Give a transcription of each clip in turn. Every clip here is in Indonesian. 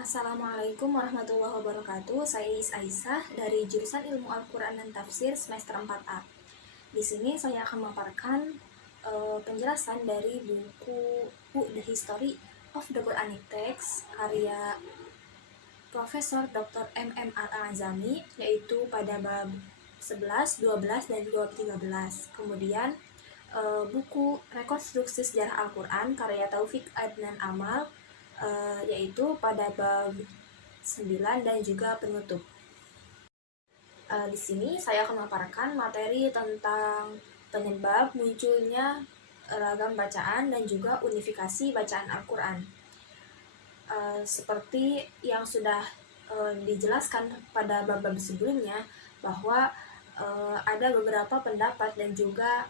Assalamualaikum warahmatullahi wabarakatuh. Saya Is Aisyah dari jurusan Ilmu Al-Quran dan Tafsir semester 4A. Di sini saya akan memaparkan penjelasan dari buku The History of the Quranic Text karya Profesor Dr. MMR Al-Azami, yaitu pada bab 11, 12, dan juga bab 13. Kemudian buku Rekonstruksi Sejarah Al-Quran karya Taufik Adnan Amal, yaitu pada bab 9 dan juga penutup. Di sini saya akan memaparkan materi tentang penyebab munculnya ragam bacaan dan juga unifikasi bacaan Al-Quran. Seperti yang sudah dijelaskan pada bab-bab sebelumnya, bahwa ada beberapa pendapat dan juga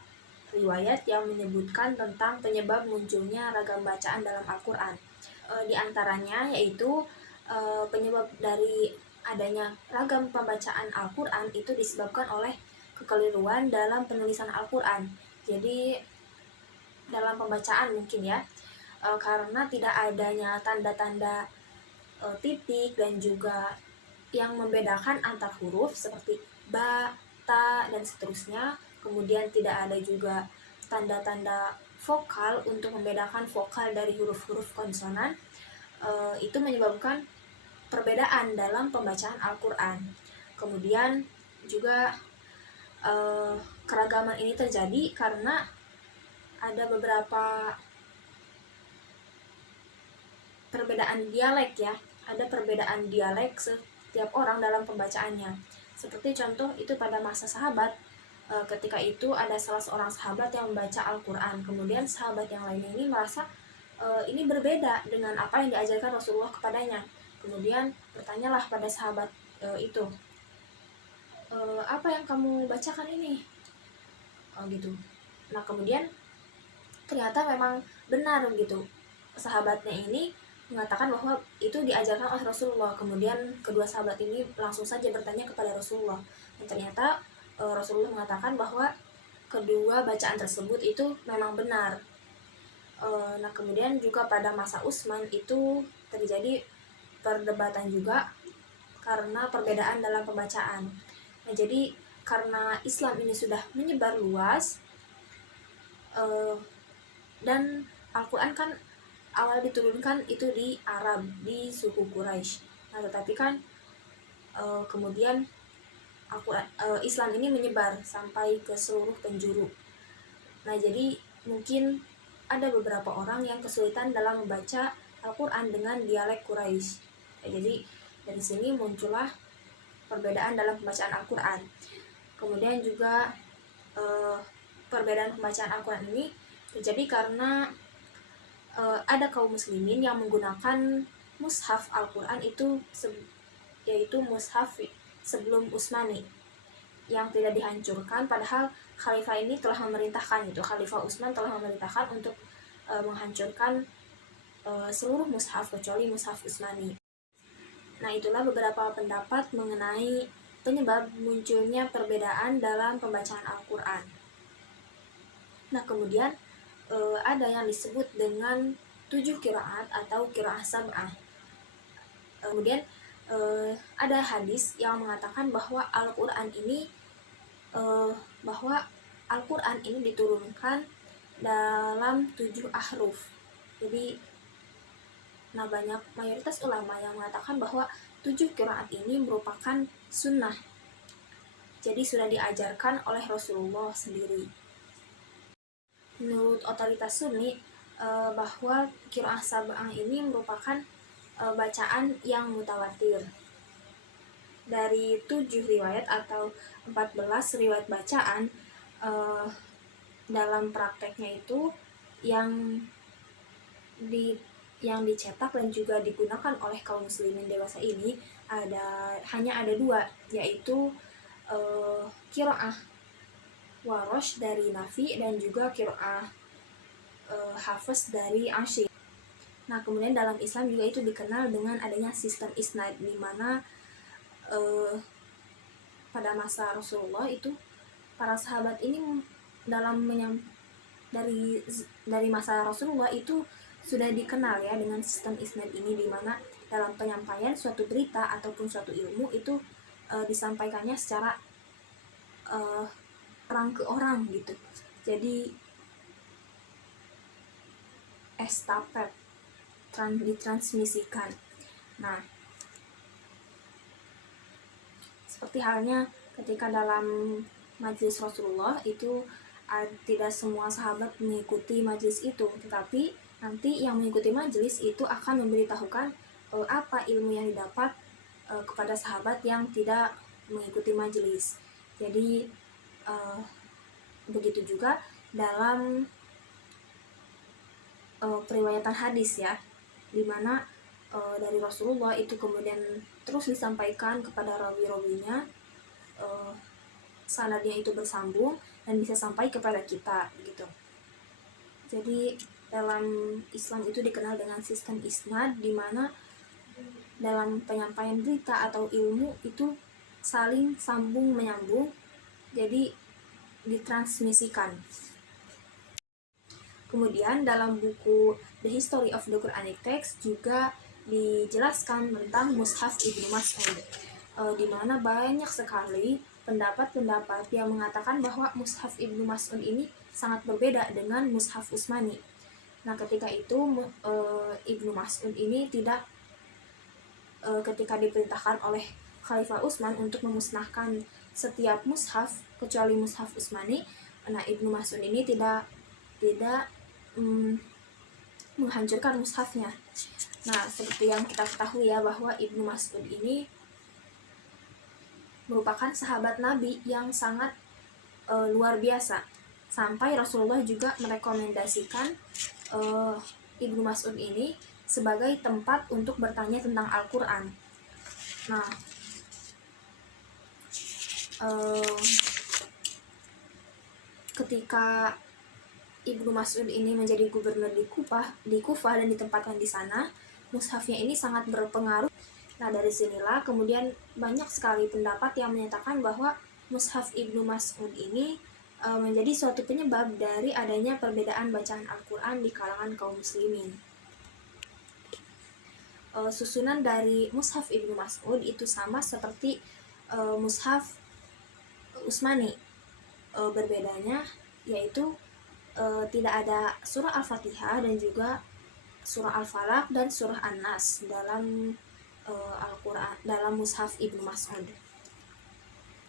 riwayat yang menyebutkan tentang penyebab munculnya ragam bacaan dalam Al-Quran. Di antaranya yaitu penyebab dari adanya ragam pembacaan Al-Quran itu disebabkan oleh kekeliruan dalam penulisan Al-Quran. Jadi dalam pembacaan mungkin ya, karena tidak adanya tanda-tanda titik dan juga yang membedakan antar huruf seperti ba, ta, dan seterusnya. Kemudian tidak ada juga tanda-tanda vokal untuk membedakan vokal dari huruf-huruf konsonan. Itu menyebabkan perbedaan dalam pembacaan Al-Quran. Kemudian juga keragaman ini terjadi karena ada beberapa perbedaan dialek ya, ada perbedaan dialek setiap orang dalam pembacaannya. Seperti contoh itu pada masa sahabat, ketika itu ada salah seorang sahabat yang membaca Al-Quran, kemudian sahabat yang lainnya ini merasa ini berbeda dengan apa yang diajarkan Rasulullah kepadanya. Kemudian bertanyalah pada sahabat itu, apa yang kamu bacakan ini? Gitu. Nah kemudian ternyata memang benar gitu, sahabatnya ini mengatakan bahwa itu diajarkan oleh Rasulullah. Kemudian kedua sahabat ini langsung saja bertanya kepada Rasulullah, dan ternyata Rasulullah mengatakan bahwa kedua bacaan tersebut itu memang benar. Nah kemudian juga pada masa Utsman itu terjadi perdebatan juga karena perbedaan dalam pembacaan. Nah jadi karena Islam ini sudah menyebar luas, dan Al-Quran kan awal diturunkan itu di Arab, di suku Quraisy. Nah tetapi kan kemudian Al-Quran, Islam ini menyebar sampai ke seluruh penjuru. Nah jadi mungkin ada beberapa orang yang kesulitan dalam membaca Al-Quran dengan dialek Quraisy. Nah, jadi dari sini muncullah perbedaan dalam pembacaan Al-Quran. Kemudian juga perbedaan pembacaan Al-Quran ini terjadi karena ada kaum muslimin yang menggunakan mushaf Al-Quran itu yaitu mushaf sebelum Utsmani yang tidak dihancurkan, padahal khalifah ini telah memerintahkan, itu Khalifah Utsman telah memerintahkan untuk menghancurkan seluruh mushaf kecuali mushaf Utsmani. Nah itulah beberapa pendapat mengenai penyebab munculnya perbedaan dalam pembacaan Al-Quran. Nah kemudian ada yang disebut dengan 7 qiraat atau qiraah sab'ah. Kemudian ada hadis yang mengatakan bahwa Al-Quran ini diturunkan dalam 7 ahruf. Jadi mayoritas ulama yang mengatakan bahwa 7 qiraat ini merupakan sunnah. Jadi sudah diajarkan oleh Rasulullah sendiri. Menurut otoritas Sunni, bahwa qiraah sab'ah ini merupakan bacaan yang mutawatir. Dari 7 riwayat atau 14 riwayat bacaan, dalam prakteknya itu yang dicetak dan juga digunakan oleh kaum muslimin dewasa ini hanya ada 2, yaitu qiraah Warosh dari Nafi dan juga qiraah Hafs dari Asyir. Nah kemudian dalam Islam juga itu dikenal dengan adanya sistem isnad, di mana pada masa Rasulullah itu para sahabat ini dari masa Rasulullah itu sudah dikenal ya dengan sistem isnad ini, di mana dalam penyampaian suatu berita ataupun suatu ilmu itu disampaikannya secara orang ke orang gitu. Jadi estafet, ditransmisikan. Nah, seperti halnya ketika dalam majelis Rasulullah itu tidak semua sahabat mengikuti majelis itu, tetapi nanti yang mengikuti majelis itu akan memberitahukan apa ilmu yang didapat kepada sahabat yang tidak mengikuti majelis. Jadi begitu juga dalam periwayatan hadis ya, dimana dari Rasulullah itu kemudian terus disampaikan kepada rawi-rawinya, sanadnya itu bersambung dan bisa sampai kepada kita gitu. Jadi dalam Islam itu dikenal dengan sistem isnad, di mana dalam penyampaian berita atau ilmu itu saling sambung menyambung, jadi ditransmisikan. Kemudian dalam buku The History of the Quranic Text juga dijelaskan tentang Mushaf Ibnu Mas'ud, di mana banyak sekali pendapat-pendapat yang mengatakan bahwa Mushaf Ibnu Mas'ud ini sangat berbeda dengan Mushaf Utsmani. Nah, ketika itu Ibnu Mas'ud ini tidak ketika diperintahkan oleh Khalifah Utsman untuk memusnahkan setiap mushaf kecuali Mushaf Utsmani, nah Ibnu Mas'ud ini tidak menghancurkan mushafnya. Nah, seperti yang kita ketahui ya, bahwa Ibnu Mas'ud ini merupakan sahabat Nabi yang sangat luar biasa, sampai Rasulullah juga merekomendasikan Ibnu Mas'ud ini sebagai tempat untuk bertanya tentang Al-Quran. Nah, ketika Ibnu Mas'ud ini menjadi gubernur di Kufah dan ditempatkan di sana, mushafnya ini sangat berpengaruh. Nah, dari sinilah kemudian banyak sekali pendapat yang menyatakan bahwa mushaf Ibnu Mas'ud ini menjadi suatu penyebab dari adanya perbedaan bacaan Al-Quran di kalangan kaum muslimin. Susunan dari mushaf Ibnu Mas'ud itu sama seperti mushaf Utsmani. Berbedanya yaitu tidak ada surah Al-Fatihah dan juga surah Al-Falaq dan surah An-Nas dalam Al-Quran, dalam mushaf Ibnu Mas'ud.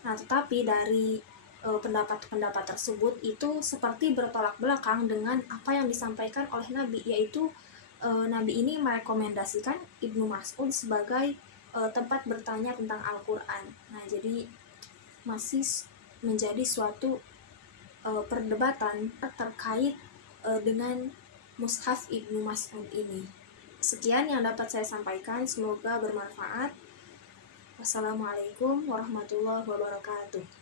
Nah, tetapi dari pendapat-pendapat tersebut itu seperti bertolak belakang dengan apa yang disampaikan oleh Nabi, yaitu Nabi ini merekomendasikan Ibnu Mas'ud sebagai tempat bertanya tentang Al-Quran. Nah, jadi masih menjadi suatu perdebatan terkait dengan mushaf Ibnu Mas'ud ini. Sekian yang dapat saya sampaikan, semoga bermanfaat. Wassalamualaikum warahmatullahi wabarakatuh.